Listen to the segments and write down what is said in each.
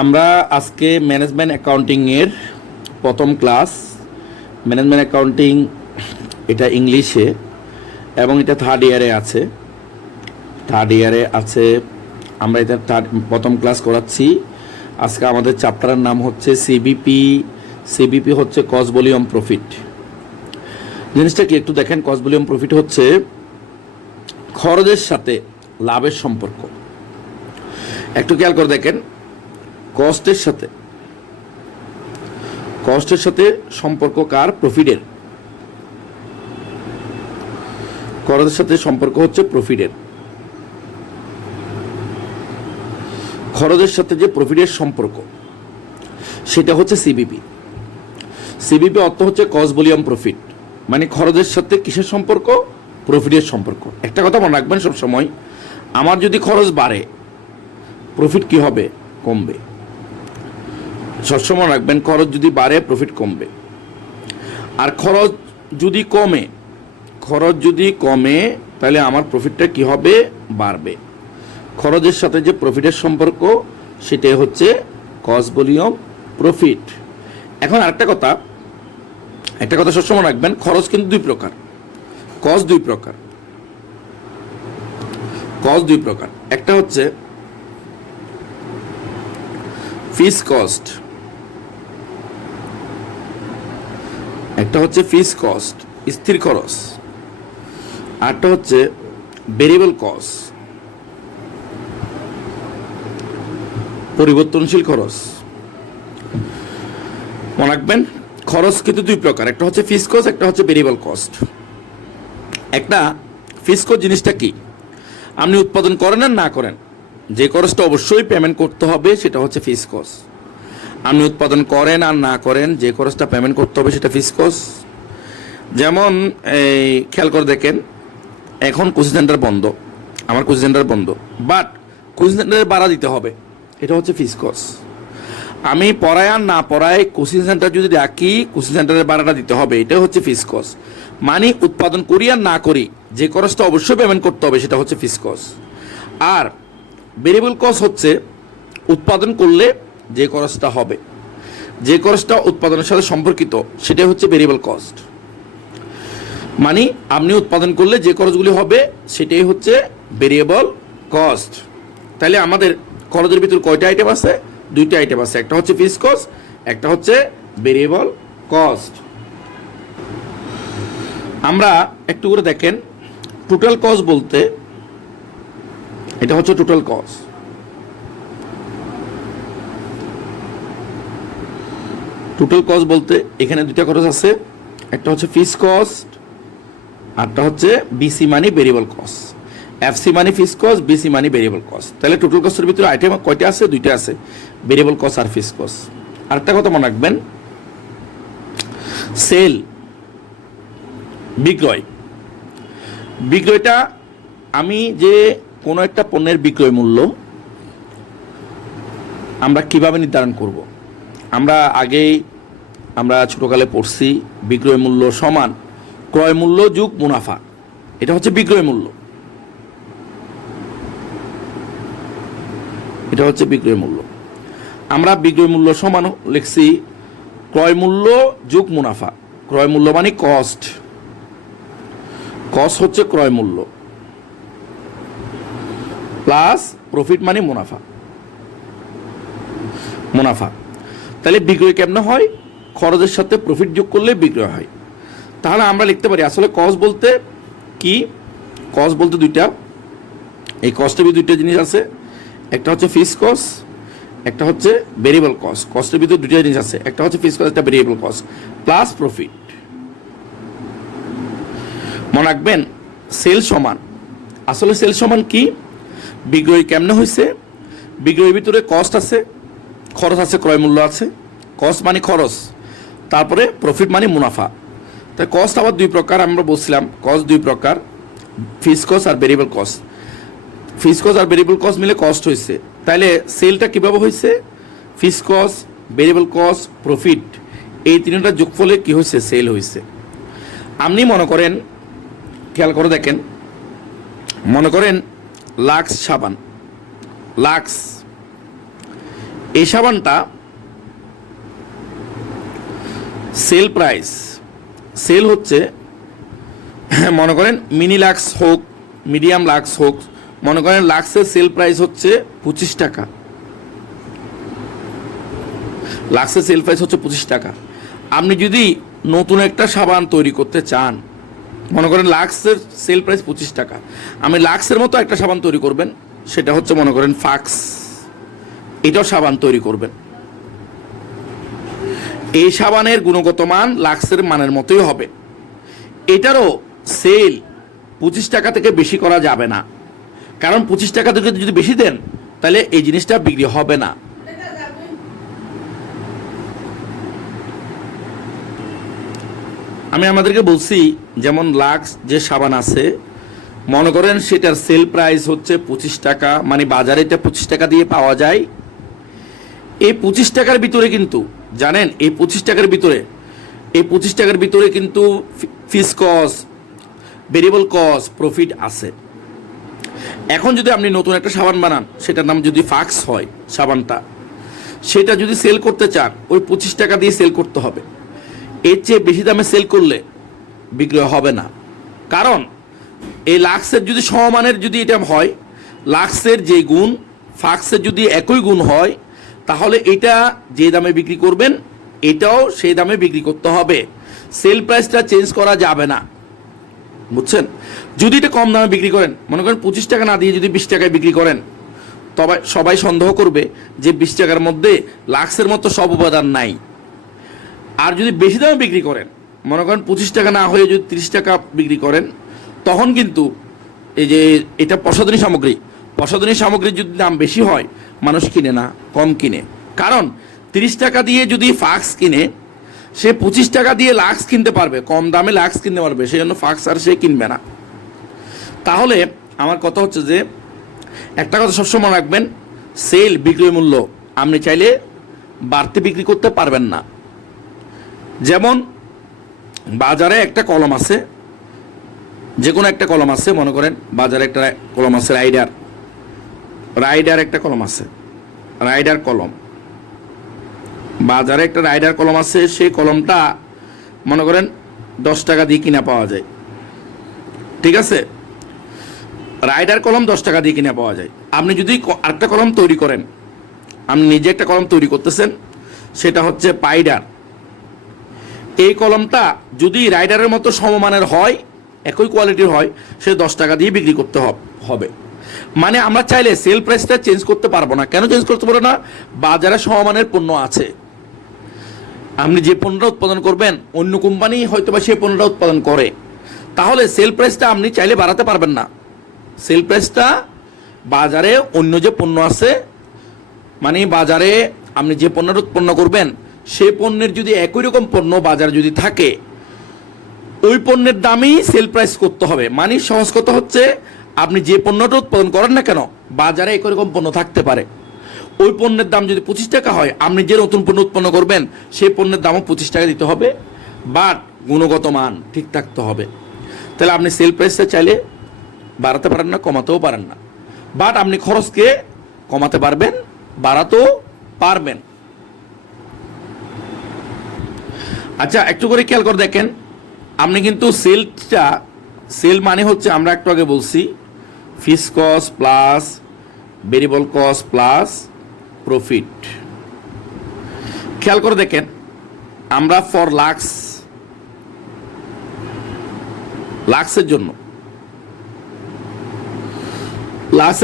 আমরা আজকে management accounting এর প্রথম ক্লাস। ম্যানেজমেন্ট অ্যাকাউন্টিং এটা ইংলিশে এবং এটা থার্ড ইয়ারে আছে। আমরা এটা প্রথম ক্লাস করাচ্ছি। আজকে আমাদের চ্যাপ্টারের নাম হচ্ছে সিবিপি হচ্ছে কস্ট ভলিউম প্রফিট। জিনিসটা কি একটু দেখেন। কস্ট ভলিউম প্রফিট হচ্ছে খরচের সাথে লাভের সম্পর্ক। একটু খেয়াল করে দেখেন, কস্টের সাথে সম্পর্ক কার? প্রফিটের। খরচের সাথে সম্পর্ক হচ্ছে প্রফিটের। খরচের সাথে যে প্রফিটের সম্পর্ক সেটা হচ্ছে সিবিপি। সিবিপি অর্থ হচ্ছে কস্ট ভলিউম প্রফিট, মানে খরচের সাথে কিসের সম্পর্ক? প্রফিটের সম্পর্ক। একটা কথা মনে রাখবেন সব সময়, আমার যদি খরচ বাড়ে প্রফিট কি হবে? কমবে। সবসময় রাখবেন, খরচ যদি বাড়ে প্রফিট কমবে। আর খরচ যদি কমে তাহলে আমার প্রফিটটা কি হবে? বাড়বে। খরচের সাথে যে প্রফিটের সম্পর্ক সেটাই হচ্ছে কস্ট ভলিউম প্রফিট। এখন আরেকটা কথা সবসময় রাখবেন, খরচ কিন্তু দুই প্রকার, কস্ট দুই প্রকার। একটা হচ্ছে ফিক্সড কস্ট, স্থির খরচ। আরটা হচ্ছে ভেরিয়েবল কস্ট, পরিবর্তনশীল খরচ। মনে রাখবেন, খরচ কিন্তু দুই প্রকার, একটা হচ্ছে ফিক্সড কস্ট, একটা হচ্ছে ভেরিয়েবল কস্ট। একটা ফিক্সড কস্ট জিনিসটা কি? আপনি উৎপাদন করেন আর না করেন, যে খরচটা অবশ্যই পেমেন্ট করতে হবে সেটা হচ্ছে ফিক্সড কস্ট। আপনি উৎপাদন করেন আর না করেন, যে খরচটা পেমেন্ট করতে হবে সেটা ফিক্সড কস্ট। যেমন এই খেয়াল করে দেখেন, এখন কোচিং সেন্টার বন্ধ, আমার কোচিং সেন্টার বন্ধ, বাট কোচিং সেন্টারে ভাড়া দিতে হবে, এটা হচ্ছে ফিক্সড কস্ট। আমি পড়ায় আর না পড়ায় কোচিং সেন্টার যদি রাখি, কোচিং সেন্টারের ভাড়াটা দিতে হবে, এটা হচ্ছে ফিক্সড কস্ট। মানে উৎপাদন করি আর না করি, যে খরচটা অবশ্যই পেমেন্ট করতে হবে সেটা হচ্ছে ফিক্সড কস্ট। আর ভেরিয়েবল কস্ট হচ্ছে উৎপাদন করলে যে খরচটা হবে, যে খরচটা উৎপাদনের সাথে সম্পর্কিত, সেটাই হচ্ছে ভেরিয়েবল কস্ট। মানে আপনি উৎপাদন করলে যে খরচগুলি হবে সেটাই হচ্ছে ভেরিয়েবল কস্ট। তাহলে আমাদের খরচের ভিতর কয়টা আইটেম আছে? দুইটা আইটেম আছে, একটা হচ্ছে ফিক্সড কস্ট, একটা হচ্ছে ভেরিয়েবল কস্ট। আমরা একটু করে দেখেন, টোটাল কস্ট বলতে এটা হচ্ছে টোটাল কস্ট। টোটাল কস্ট বলতে এখানে দুইটা খরচ আছে, একটা হচ্ছে ফিক্সড কস্ট, আরটা হচ্ছে বিসি মানে ভেরিয়েবল কস্ট। এফসি মানে ফিক্সড কস্ট, বিসি মানে ভেরিয়েবল কস্ট। তাহলে টোটাল কস্টের ভিতরে আইটেম কয়টা আছে? দুইটা আছে, ভেরিয়েবল কস্ট আর ফিক্সড কস্ট। আরেকটা কথা মনে রাখবেন, সেল, বিক্রয়টা আমি যে কোনো একটা পণ্যের বিক্রয় মূল্য আমরা কিভাবে নির্ধারণ করব? আমরা ছোটকালে পড়ছি, বিক্রয় মূল্য সমান ক্রয় মূল্য যোগ মুনাফা, এটা হচ্ছে বিক্রয় মূল্য। আমরা বিক্রয় মূল্য সমান লিখছি ক্রয় মূল্য যোগ মুনাফা। ক্রয় মূল্য মানে কস্ট হচ্ছে ক্রয় মূল্য, প্লাস প্রফিট মানে মুনাফা। তাহলে বিক্রয় কেমন হয়? খরচের সাথে প্রফিট যোগ করলে বিক্রয় হয়। তাহলে আমরা লিখতে পারি আসলে কস্ট বলতে কি? কস্ট বলতে দুইটা, এই কস্টের ভিতরে দুইটা জিনিস আছে, একটা হচ্ছে ফিক্সড কস্ট, একটা হচ্ছে ভেরিয়েবল কস্ট। কস্টের ভিতরে দুইটা জিনিস আছে, একটা হচ্ছে ফিক্সড কস্ট, একটা ভেরিয়েবল কস্ট, প্লাস প্রফিট। মনে রাখবেন, সেল সমান কি? বিক্রয় কেমনে হয়েছে? বিক্রয়ের ভিতরে কস্ট আছে, খরচ আছে, ক্রয় মূল্য আছে। কস্ট মানে খরচ, তারপরে প্রফিট মানে মুনাফা। তাই কস্ট আবার দুই প্রকার, আমরা বলছিলাম কস্ট দুই প্রকার, ফিক্সড কস্ট আর ভেরিয়েবল কস্ট। ফিক্সড কস্ট আর ভেরিয়েবল কস্ট মিলে কস্ট হয়েছে। তাহলে সেলটা কীভাবে হয়েছে? Fixed cost, variable cost, profit, এই তিনটা যোগফলে কি হয়েছে? সেল হয়েছে। আপনি মনে করেন, খেয়াল করে দেখেন, মনে করেন লাক্স সাবান, লাক্স এই সাবানটা সেল প্রাইস সেল হচ্ছে মনে করেন মিনি লাক্স হোক মিডিয়াম লাক্স হোক, মনে করেন লাক্সের সেল প্রাইস হচ্ছে 25 টাকা, লাক্সের সেল প্রাইস হচ্ছে 25 টাকা। আপনি যদি নতুন একটা সাবান তৈরি করতে চান, মনে করেন লাক্সের সেল প্রাইস 25 টাকা, আমি লাক্সের মতো একটা সাবান তৈরি করবেন, সেটা হচ্ছে মনে করেন ফাক্স, এটাও সাবান তৈরি করবেন। এই সাবানের গুণগত মান লাক্সের মানের মতোই হবে। এটারও সেল 25 টাকা থেকে বেশি করা যাবে না, কারণ 25 টাকা থেকে যদি বেশি দেন তাহলে এই জিনিসটা বিক্রি হবে না। আমি আমাদেরকে বলছি, যেমন লাক্স যে সাবান আছে, মনে করেন সেটার সেল প্রাইস হচ্ছে 25 টাকা, মানে বাজারে এটা 25 টাকা দিয়ে পাওয়া যায়। এই 25 টাকার ভিতরে কিন্তু জানেন, এই 25 টাকার ভিতরে কিন্তু ফিস কস্ট, ভেরিয়েবল কস্ট, প্রফিট আছে। এখন যদি আপনি নতুন একটা সাবান বানান, সেটার নাম যদি ফাক্স হয় সাবানটা, সেটা যদি সেল করতে চান ওই 25 টাকা দিয়ে সেল করতে হবে। এর চেয়ে বেশি দামে সেল করলে বিক্রি হবে না, কারণ এই লাক্সের যদি সমমানের যদি এটা হয়, লাক্সের যে গুণ ফাক্সের যদি একই গুণ হয়, তাহলে এটা যে দামে বিক্রি করবেন এটাও সেই দামে বিক্রি করতে হবে, সেল প্রাইসটা চেঞ্জ করা যাবে না, বুঝছেন? যদি এটা কম দামে বিক্রি করেন, মনে করেন 25 টাকা না দিয়ে যদি 20 টাকায় বিক্রি করেন, তবে সবাই সন্দেহ করবে যে 20 টাকার মধ্যে লাক্সের মতো সব উপাদান নাই। আর যদি বেশি দামে বিক্রি করেন, মনে করেন 25 টাকা না হয়ে যদি 30 টাকা বিক্রি করেন, তখন কিন্তু এই যে এটা প্রসাধনী সামগ্রীর যদি দাম বেশি হয়, মানুষ কিনে না, কম কিনে। কারণ 30 টাকা দিয়ে যদি ফাক্স কিনে, সে 25 টাকা দিয়ে লাক্স কিনতে পারবে, কম দামে লাক্স কিনতে পারবে, সেই জন্য ফাক্স আর সে কিনবে না। তাহলে আমার কথা হচ্ছে যে, একটা কথা সবসময় রাখবেন, সেল বিক্রয় মূল্য আপনি চাইলে বাড়তি বিক্রি করতে পারবেন না। যেমন বাজারে একটা কলম আছে, যে কোনো একটা কলম আছে, মনে করেন বাজারে একটা কলম আছে, রাইডার একটা কলম আছে, রাইডার কলম, বাজারে একটা রাইডার কলম আছে, সেই কলমটা মনে করেন 10 টাকা দিয়ে কিনা পাওয়া যায়, ঠিক আছে? রাইডার কলম 10 টাকা দিয়ে কিনা পাওয়া যায়। আপনি যদি আরেকটা কলম তৈরি করেন, আপনি নিজে একটা কলম তৈরি করতেছেন, সেটা হচ্ছে পাইডার। এই কলমটা যদি রাইডারের মতো সমমানের হয়, একই কোয়ালিটির হয়, সে 10 টাকা দিয়ে বিক্রি করতে হবে। মানে আমরা চাইলে সেল প্রাইসটা চেঞ্জ করতে পারবো না। কেন চেঞ্জ করতে পারবো না? বাজারে সমমানের পণ্য আছে, আপনি যে পণ্যটা উৎপাদন করবেন অন্য কোম্পানি হয়তো বা সেই পণ্যটা উৎপাদন করে, তাহলে সেল প্রাইসটা আপনি চাইলে বাড়াতে পারবেন না। সেল প্রাইসটা বাজারে অন্য যে পণ্য আছে, মানে বাজারে আপনি যে পণ্যটা উৎপন্ন করবেন সেই পণ্যের যদি একই রকম পণ্য বাজারে যদি থাকে, ওই পণ্যের দামই সেল প্রাইস করতে হবে। মানে সহজ কথা হচ্ছে, আপনি যে পণ্যটা উৎপাদন করেন না কেন, বাজারে একই রকম পণ্য থাকতে পারে, ওই পণ্যের দাম যদি 25 টাকা হয়, আপনি যে নতুন পণ্য উৎপন্ন করবেন সেই পণ্যের দামও 25 টাকা দিতে হবে, বাট গুণগত মান ঠিক থাকতে হবে। তাহলে আপনি সেল প্রাইসটা চাইলে বাড়াতে পারেন না, কমাতেও পারেন না, বাট আপনি খরচকে কমাতে পারবেন, বাড়াতেও পারবেন। আচ্ছা, একটু করে খেয়াল করে দেখেন, আপনি কিন্তু সেল মানে হচ্ছে, আমরা একটু আগে বলছি, fix cost plus variable cost plus profit. খেয়াল করে দেখেন, আমরা ফর লাক্সের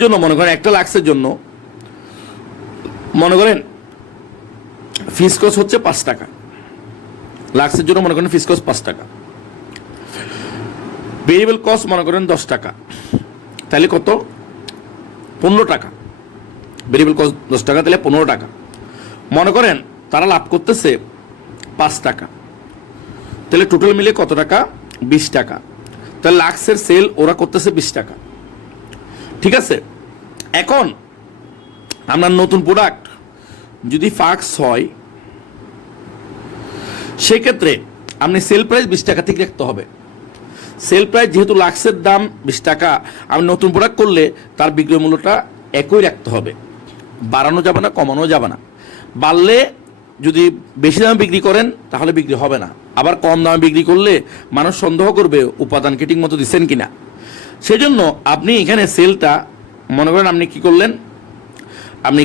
জন্য মনে করেন একটা লাক্সের জন্য মনে করেন ফিক্স কস্ট হচ্ছে 5 টাকা, লাক্সের জন্য মনে করেন ফিক্স কস্ট 5 টাকা, ভেরিয়েবল কস্ট মনে করেন 10 টাকা, তাহলে কত? 15 টাকা। ভেরিয়েবল কস্ট 10 টাকা, তাহলে 15 টাকা। মনে করেন তারা লাভ করতেছে 5 টাকা, তাহলে টোটাল মিলে কত টাকা? 20 টাকা। তাহলে লাক্সের সেল ওরা করতেছে 20 টাকা, ঠিক আছে? এখন আপনার নতুন প্রোডাক্ট যদি ফাক্স হয়, সেক্ষেত্রে আপনি সেল প্রাইস 20 টাকা ঠিক রাখতে হবে। সেল প্রাইস যেহেতু লাক্সের দাম 20 টাকা, আপনি নতুন প্রোডাক্ট করলে তার বিক্রয় মূল্যটা একই রাখতে হবে, বাড়ানো যাবে না, কমানো যাবে না। বাড়লে যদি বেশি দামে বিক্রি করেন তাহলে বিক্রি হবে না, আবার কম দামে বিক্রি করলে মানুষ সন্দেহ করবে উপাদানকে ঠিক মতো দিচ্ছেন কিনা। সেজন্য আপনি এখানে সেলটা মনে করেন আপনি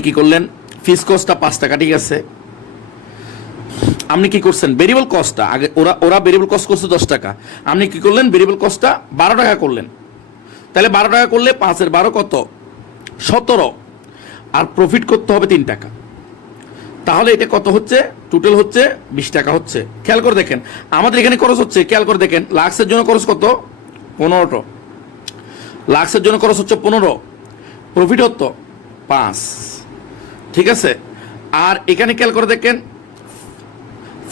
কি করলেন ফিক্স কস্টটা 5 টাকা, ঠিক আছে, আপনি কি করছেন ভেরিয়েবল কস্টটা আগে ওরা ভেরিয়েবল কস্ট করছে 10 টাকা, আপনি কি করলেন ভেরিয়েবল কস্টটা 12 টাকা করলেন। তাহলে 12 টাকা করলে 5 এর 12 কত 17, আর প্রফিট করতে হবে 3 টাকা। তাহলে এটা কত হচ্ছে, টোটাল হচ্ছে 20 টাকা হচ্ছে। খেয়াল করে দেখেন আমাদের এখানে খরচ হচ্ছে, খেয়াল করে দেখেন লাক্সের জন্য খরচ কত 15, লাক্সের জন্য খরচ হচ্ছে 15, প্রফিট হতো 5, ঠিক আছে। আর এখানে খেয়াল করে দেখেন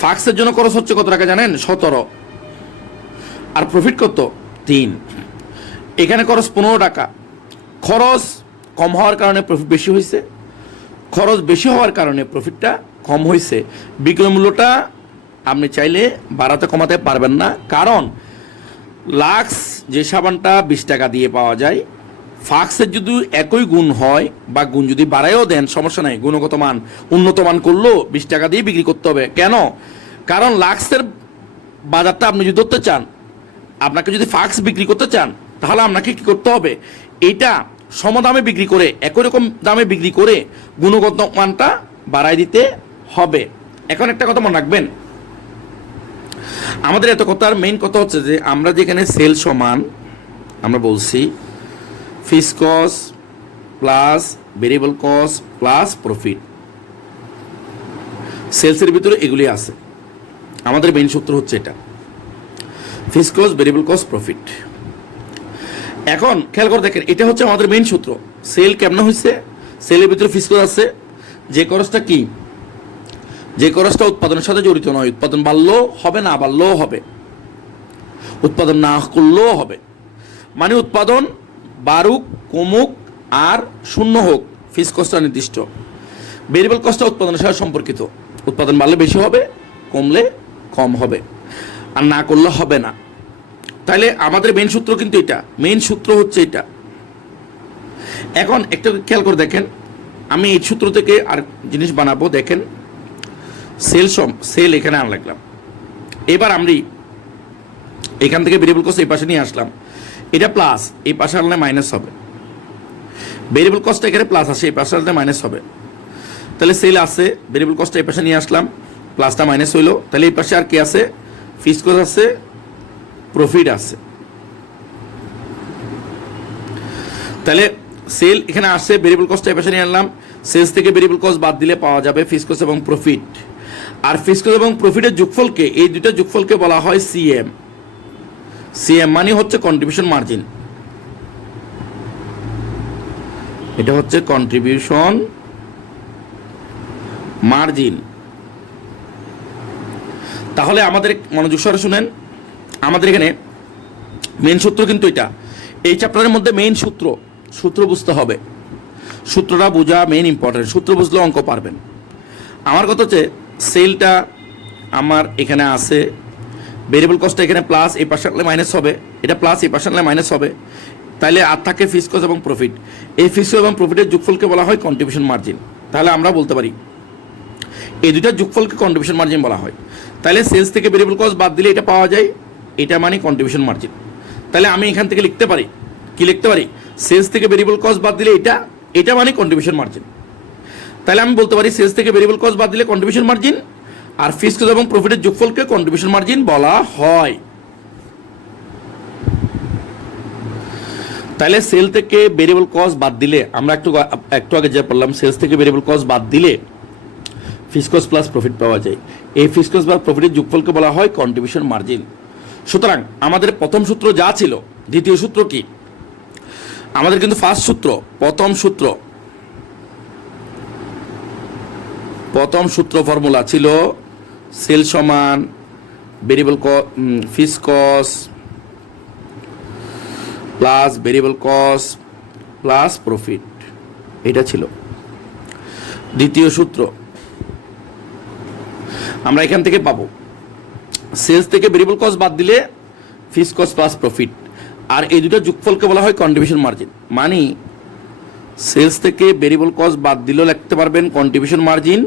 ফাক্সের জন্য খরচ হচ্ছে কত টাকা জানেন 17, আর প্রফিট কত 3, এখানে খরচ 15 টাকা। খরচ কম হওয়ার কারণে প্রফিট বেশি হয়েছে, খরচ বেশি হওয়ার কারণে প্রফিটটা কম হয়েছে। বিক্রয় মূল্যটা আপনি চাইলে বাড়াতে কমাতে পারবেন না, কারণ লাক্স যে সাবানটা 20 টাকা দিয়ে পাওয়া যায়, ফাক্সের যদি একই গুণ হয় বা গুণ যদি বাড়াইও দেন সমস্যা নাই, গুণগত মান উন্নত মান করলেও 20 টাকা দিয়ে বিক্রি করতে হবে। কেন? কারণ লাক্সের বাজারটা আপনি যদি ধরতে চান, আপনাকে যদি ফাক্স বিক্রি করতে চান, তাহলে আপনাকে কি করতে হবে, এইটা সমদামে বিক্রি করে একই রকম দামে বিক্রি করে গুণগত মানটা বাড়াই দিতে হবে। এখন একটা কথা মনে রাখবেন, আমাদের এত কথার মেইন কথা হচ্ছে যে আমরা যেখানে সেল সমান আমরা বলছি fixed cost plus variable cost plus profit, সেলসের ভিতরে এগুলি আছে। আমাদের মেইন সূত্র হচ্ছে এটা fixed cost variable cost profit. এখন খেয়াল করে দেখেন এটা হচ্ছে আমাদের মেইন সূত্র। সেল কেমন হয়েছে, সেলের ভিতরে ফিক্সড কস্ট আছে, যে খরচটা কি, যে খরচটা উৎপাদনের সাথে জড়িত নয়, উৎপাদন বাড়লেও হবে না বাড়লেও হবে, উৎপাদন না করলেও হবে, মানে উৎপাদন বাড়ুক কমুক আর শূন্য হোক ফিক্সড কস্টটা নির্দিষ্ট। ভেরিয়েবল কস্টটা উৎপাদনের সাথে সম্পর্কিত, উৎপাদন বাড়লে বেশি হবে কমলে কম হবে, আর না করলে হবে না। তাহলে আমাদের মেইন সূত্র কিন্তু এটা, মেইন সূত্র হচ্ছে এটা। এখন একটা খেয়াল করে দেখেন, আমি এই সূত্র থেকে আর জিনিস বানাবো। দেখেন সেল এখানে আনা লাগলাম, এবার আমি এখান থেকে ভেরিয়েবল কস্ট এই পাশে নিয়ে আসলাম, এটা প্লাস, এই পাশে আনলে মাইনাস হবে। ভেরিয়েবল কস্টটা এখানে প্লাস আসে, এই পাশে আনলে মাইনাস হবে। তাহলে সেল আছে, ভেরিয়েবল কস্টটা এই পাশে নিয়ে আসলাম, প্লাসটা মাইনাস হইলো। তাহলে এই পাশে আর কি আছে, ফিক্সড কস্ট আছে, প্রফিট আছে। তাহলে সেল এখানে আসছে, ভেরিয়েবল কস্টটা এই পাশে নিয়ে আনলাম, সেলস থেকে ভেরিয়েবল কস্ট বাদ দিলে পাওয়া যাবে ফিক্সড কস্ট এবং প্রফিট। আর ফিক্সড কস্ট এবং প্রফিটের যোগফলকে, এই দুইটা যোগফলকে বলা হয় সিএম। সিএম মানে হচ্ছে কন্ট্রিবিউশন মার্জিন, এটা হচ্ছে কন্ট্রিবিউশন মার্জিন। তাহলে আমাদের মনোযোগ সহকারে শুনেন, আমাদের এখানে মেইন সূত্র কিন্তু এটা, এই চ্যাপ্টারের মধ্যে মেইন সূত্র বুঝতে হবে, সূত্রটা বোঝা মেইন ইম্পর্টেন্ট। সূত্র বুঝলে অঙ্ক পারবেন। আমার কথা হচ্ছে সেলটা আমার এখানে আছে, ভেরিয়েবল কস্টটা এখানে প্লাস, এই পাশে আনলে মাইনাস হবে, এটা প্লাস এই পাশে আনলে মাইনাস হবে। তাহলে আর থাকে ফিক্সড কস্ট এবং প্রফিট। এই ফিক্সড কস্ট এবং প্রফিটের যোগফলকে বলা হয় কন্ট্রিবিউশন মার্জিন। তাহলে আমরা বলতে পারি এই দুইটার যোগফলকে কন্ট্রিবিউশন মার্জিন বলা হয়। তাহলে সেলস থেকে ভেরিয়েবল কস্ট বাদ দিলে এটা পাওয়া যায়, এটা মানে কন্ট্রিবিউশন মার্জিন। তাহলে আমি এখান থেকে লিখতে পারি, কি লিখতে পারি, সেলস থেকে ভেরিয়েবল কস্ট বাদ দিলে এটা মানে কন্ট্রিবিউশন মার্জিন। তাহলে আমি বলতে পারি সেলস থেকে ভেরিয়েবল কস্ট বাদ দিলে কন্ট্রিবিউশন মার্জিন, আর ফিক্সড কস্ট এবং প্রফিটের যোগফলকে কন্ট্রিবিউশন মার্জিন বলা হয়। তাহলে সেল থেকে ভেরিয়েবল কস্ট বাদ দিলে, আমরা একটু আগে যা বললাম, সেলস থেকে ভেরিয়েবল কস্ট বাদ দিলে ফিক্সড কস্ট প্লাস প্রফিট পাওয়া যায়। এই ফিক্সড কস্ট বা প্রফিটের যোগফলকে বলা হয় কন্ট্রিবিউশন মার্জিন। সুতরাং আমাদের প্রথম সূত্র যা ছিল, দ্বিতীয় সূত্র কি, আমাদের কিন্তু ফার্স্ট সূত্র, প্রথম সূত্র ফর্মুলা ছিল সেল সমান variable fixed cost plus variable cost plus profit, এটা ছিল দ্বিতীয় সূত্র। আমরা এখান থেকে পাবো সেলস থেকে ভেরিয়েবল কস্ট বাদ দিলে ফিক্সড কস্ট প্লাস প্রফিট, আর এই দুটো যোগফলকে বলা হয় কন্ট্রিবিউশন মার্জিন। মানে সেলস থেকে ভেরিয়েবল কস্ট বাদ দিলেও লিখতে পারবেন কন্ট্রিবিউশন মার্জিন,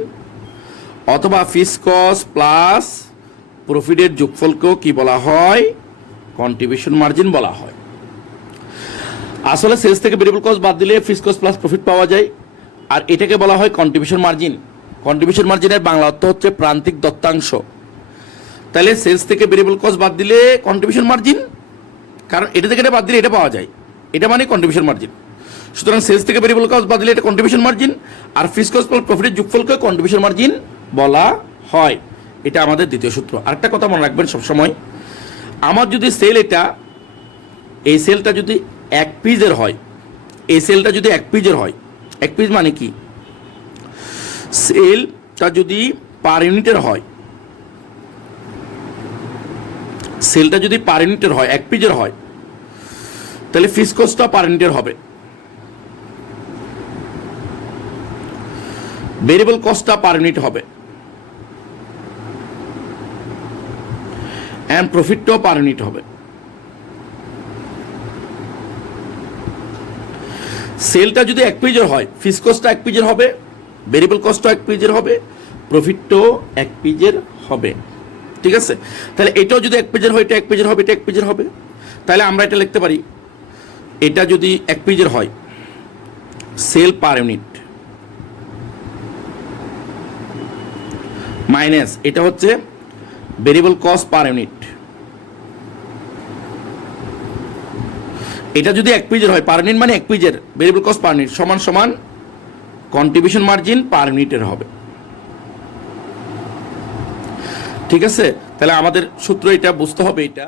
অথবা ফিক্সড কস্ট প্লাস প্রফিটের যোগফলকেও কি বলা হয়? কন্ট্রিবিউশন মার্জিন বলা হয়। আসলে সেলস থেকে ভেরিয়েবল কস্ট বাদ দিলে ফিক্সড কস্ট প্লাস প্রফিট পাওয়া যায়, আর এটাকে বলা হয় কন্ট্রিবিউশন মার্জিন। কন্ট্রিবিউশন মার্জিনের বাংলা অর্থ হচ্ছে প্রান্তিক দত্তাংশ। তাহলে সেলস থেকে ভেরিয়েবল কস্ট বাদ দিলে কন্ট্রিবিউশন মার্জিন, কারণ এটা থেকে এটা বাদ দিলে এটা পাওয়া যায়, এটা মানে কন্ট্রিবিউশন মার্জিন। সুতরাং সেলস থেকে ভেরিয়েবল কস্ট বাদ দিলে এটা কন্ট্রিবিউশন মার্জিন, আর ফিক্সড কস্ট প্লাস প্রফিটের যোগফলকে কন্ট্রিবিউশন মার্জিন বলা হয়। এটা আমাদের দ্বিতীয় সূত্র। আরেকটা কথা মনে রাখবেন সবসময়, আমার যদি সেল এই সেলটা যদি এক পিসের হয়, এই সেলটা যদি এক পিসের হয়, এক পিস মানে কি? সেলটা যদি পার ইউনিটের হয়, সেলটা যদি পার ইউনিটের হয়, এক পিসের হয়, তাহলে ফিক্সড কস্টটা পার ইউনিটের হবে, ভেরিয়েবল কস্টটা পার ইউনিট হবে, অ্যান্ড প্রফিটটাও পার ইউনিট হবে। সেলটা যদি এক পেজের হয়, ফিক্সড কস্টটা এক পেজের হবে, ভেরিয়েবল কস্টও এক পেজের হবে, প্রফিটটাও এক পেজের হবে। ঠিক আছে? তাহলে এটাও যদি এক পেজের হয়, এটা এক পেজের হবে, এটা এক পেজের হবে। তাহলে আমরা এটা লিখতে পারি, এটা যদি এক পেজের হয়, সেল পার ইউনিট মাইনাস এটা হচ্ছে ভেরিয়েবল কস্ট পার ইউনিট। এটা যদি এক পেজের হয়, পার ইউনিট মানে এক পেজের, ভেরিয়েবল কস্ট পার ইউনিট সমান সমান কন্ট্রিবিউশন মার্জিন পার ইউনিটের হবে। ঠিক আছে? তাহলে আমাদের সূত্র এটা বুঝতে হবে। এটা